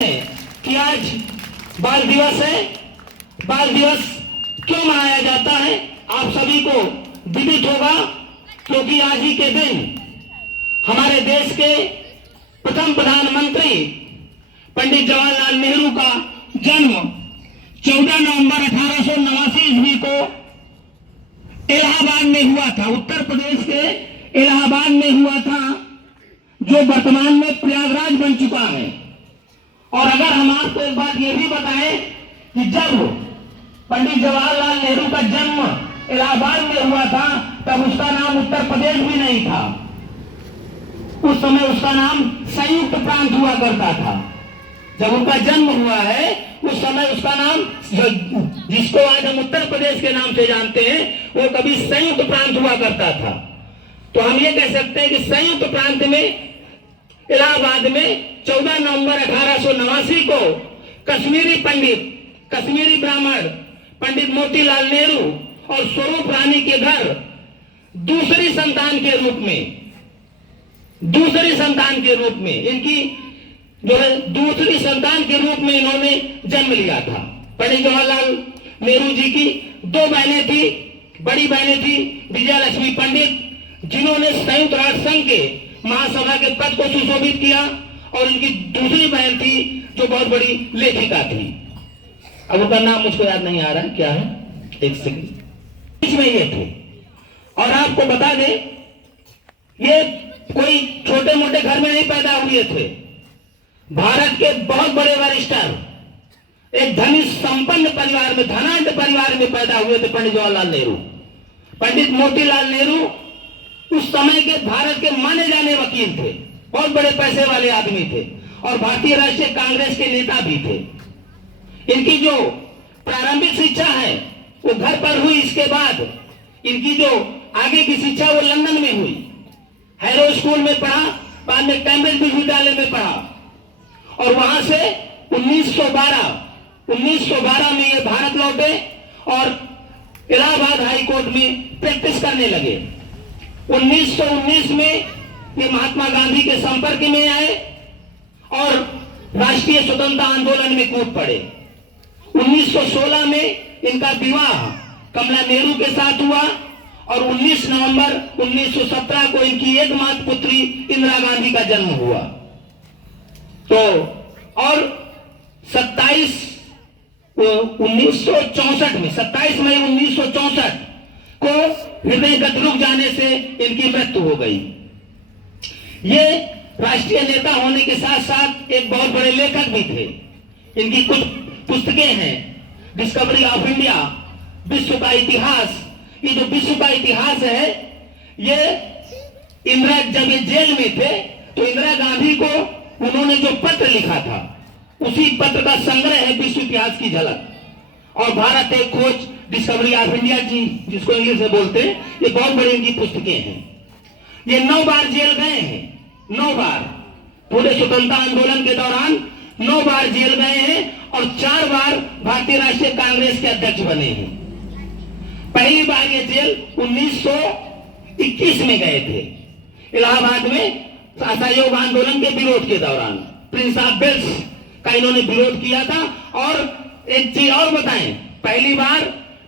कि आज बाल दिवस है। बाल दिवस क्यों मनाया जाता है आप सभी को विदित होगा, क्योंकि आज ही के दिन हमारे देश के प्रथम प्रधानमंत्री पंडित जवाहरलाल नेहरू का जन्म 14 नवंबर 1889 ईस्वी को इलाहाबाद में हुआ था। उत्तर प्रदेश के इलाहाबाद में हुआ था, जो वर्तमान में प्रयागराज बन चुका है। और अगर हम आपको एक बात यह भी बताएं कि जब पंडित जवाहरलाल नेहरू का जन्म इलाहाबाद में हुआ था, तब उसका नाम उत्तर प्रदेश भी नहीं था। उस समय उसका नाम संयुक्त प्रांत हुआ करता था। जब उनका जन्म हुआ है उस समय उसका नाम, जिसको आज हम उत्तर प्रदेश के नाम से जानते हैं, वो कभी संयुक्त प्रांत हुआ करता था। तो हम ये कह सकते हैं कि संयुक्त प्रांत में इलाहाबाद में 14 नवंबर 1889 को कश्मीरी पंडित, कश्मीरी ब्राह्मण पंडित मोतीलाल नेहरू और स्वरूप रानी के घर दूसरी संतान के रूप में इनकी जो है दूसरी संतान के रूप में इन्होंने जन्म लिया था। पंडित जवाहरलाल नेहरू जी की दो बहनें थी। बड़ी बहनें थी विजया लक्ष्मी पंडित, जिन्होंने संयुक्त राष्ट्र संघ के महासभा के पद को सुशोभित किया, और उनकी दूसरी बहन थी जो बहुत बड़ी लेखिका थी। अब उनका नाम मुझको याद नहीं आ रहा है, क्या है, एक सेकंड। बीच में ये थे। और आपको बता दें, ये कोई छोटे मोटे घर में नहीं पैदा हुए थे। भारत के बहुत बड़े वरिष्ठर, एक धनी संपन्न परिवार में, धनाढ्य परिवार में पैदा हुए थे पंडित जवाहरलाल नेहरू। पंडित मोतीलाल नेहरू उस समय के भारत के माने जाने वकील थे, बहुत बड़े पैसे वाले आदमी थे, और भारतीय राष्ट्रीय कांग्रेस के नेता भी थे। इनकी जो प्रारंभिक शिक्षा है वो घर पर हुई। इसके बाद इनकी जो आगे की शिक्षा वो लंदन में हुई। हैरो स्कूल में पढ़ा, बाद में कैम्ब्रिज विश्वविद्यालय में पढ़ा, और वहां से 1912 में ये भारत लौटे और इलाहाबाद हाई कोर्ट में प्रैक्टिस करने लगे। 1919 में ये महात्मा गांधी के संपर्क में आए और राष्ट्रीय स्वतंत्रता आंदोलन में कूद पड़े। 1916 में इनका विवाह कमला नेहरू के साथ हुआ, और 19 नवंबर 1917 को इनकी एकमात्र पुत्री इंदिरा गांधी का जन्म हुआ। तो और 27 मई 1964 को हृदय गति रुक जाने से इनकी मृत्यु हो गई। ये राष्ट्रीय नेता होने के साथ साथ एक बहुत बड़े लेखक भी थे। इनकी कुछ पुस्तकें हैं, डिस्कवरी ऑफ इंडिया, विश्व का इतिहास। ये जो विश्व का इतिहास है, ये इंदिरा, जब ये जेल में थे तो इंदिरा गांधी को उन्होंने जो पत्र लिखा था, उसी पत्र का संग्रह है विश्व इतिहास की झलक। और भारत एक खोज, डिस्कवरी ऑफ इंडिया जी, जिसको इंग्लिश में बोलते हैं, ये बहुत बड़ी इनकी पुस्तकें हैं। ये 9 बार जेल गए हैं, 9 बार। पूरे स्वतंत्रता आंदोलन के दौरान 9 बार जेल गए हैं, और 4 बार भारतीय राष्ट्रीय कांग्रेस के अध्यक्ष बने हैं। पहली बार ये जेल 1921 में गए थे, इलाहाबाद में असहयोग आंदोलन के विरोध के दौरान। प्रिंस ऑफ वेल्स का इन्होंने विरोध किया था। और एक चीज और बताएं, पहली बार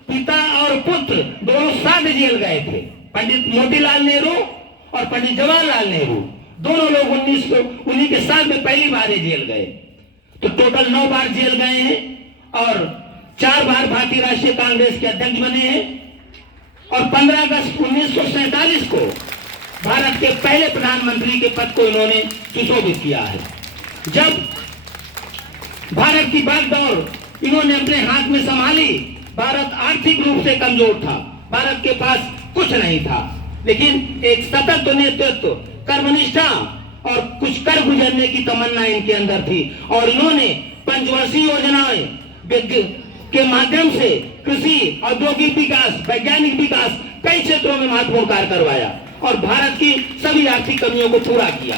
पिता और पुत्र दोनों साथ जेल गए थे। पंडित मोतीलाल नेहरू और पंडित जवाहरलाल नेहरू दोनों लोग 1919 के साथ में पहली बार जेल गए। तो टोटल 9 बार जेल गए हैं, और 4 बार भारतीय राष्ट्रीय कांग्रेस के अध्यक्ष बने हैं। और 15 अगस्त 1947 को भारत के पहले प्रधानमंत्री के पद को इन्होंने सुशोभित किया है। जब भारत की बागडोर इन्होंने अपने हाथ में संभाली, भारत आर्थिक रूप से कमजोर था, भारत के पास कुछ नहीं था, लेकिन एक सतत नेतृत्व, कर्मनिष्ठा और कुछ कर गुजरने की तमन्ना इनके अंदर थी। और इन्होंने पंचवर्षीय योजनाएं के माध्यम से कृषि, औद्योगिक विकास, वैज्ञानिक विकास, कई क्षेत्रों में महत्वपूर्ण कार्य करवाया, और भारत की सभी आर्थिक कमियों को पूरा किया।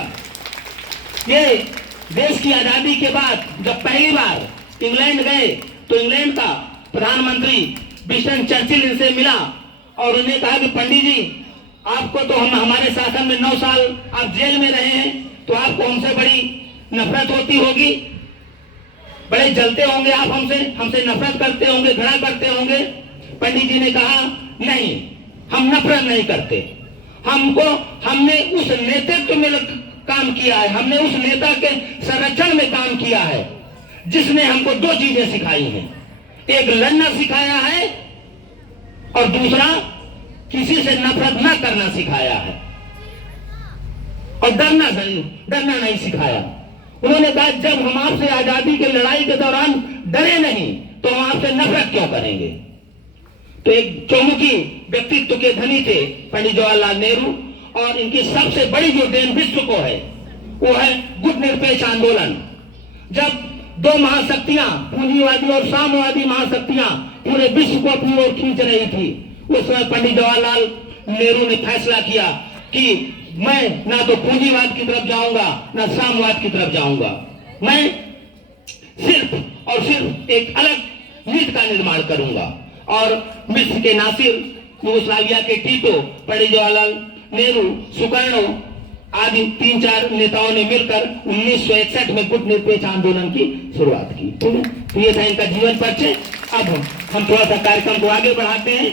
ये देश की आजादी के बाद जब पहली बार इंग्लैंड गए, तो इंग्लैंड का प्रधानमंत्री विंस्टन चर्चिल इनसे मिला, और उन्हें कहा कि पंडित जी, आपको तो हम हमारे शासन में 9 साल आप जेल में रहे हैं, तो आपको हमसे बड़ी नफरत होती होगी। बड़े जलते होंगे आप हमसे, हमसे नफरत करते होंगे, घृणा करते होंगे। पंडित जी ने कहा नहीं, हम नफरत नहीं करते। हमने उस नेतृत्व में काम किया है, हमने उस नेता के संरक्षण में काम किया है जिसने हमको दो चीजें सिखाई हैं, एक लड़ना सिखाया है और दूसरा किसी से नफरत न करना सिखाया है, और डरना नहीं सिखाया। उन्होंने कहा जब हम आपसे आजादी की लड़ाई के दौरान डरे नहीं तो हम आपसे नफरत क्यों करेंगे। तो एक चौमुखी व्यक्तित्व के धनी थे पंडित जवाहरलाल नेहरू, और इनकी सबसे बड़ी जो देन विश्व को है वो है गुट निरपेक्ष आंदोलन। जब दो महाशक्तियां, पूंजीवादी और साम्यवादी महाशक्तियां पूरे विश्व को अपनी ओर खींच रही थी, उस समय पंडित जवाहरलाल नेहरू ने फैसला किया कि मैं ना तो पूंजीवाद की तरफ जाऊंगा ना साम्यवाद की तरफ जाऊंगा, मैं सिर्फ और सिर्फ एक अलग नीति का निर्माण करूंगा। और मिस्र के नासिर, यूगोस्लाविया के टीटो, पंडित जवाहरलाल नेहरू, सुकर्णो आदि 3-4 नेताओं ने मिलकर 1961 में गुट निरपेक्ष आंदोलन की शुरुआत की। तो ये था इनका जीवन परिचय। अब हम थोड़ा सा कार्यक्रम को आगे बढ़ाते हैं।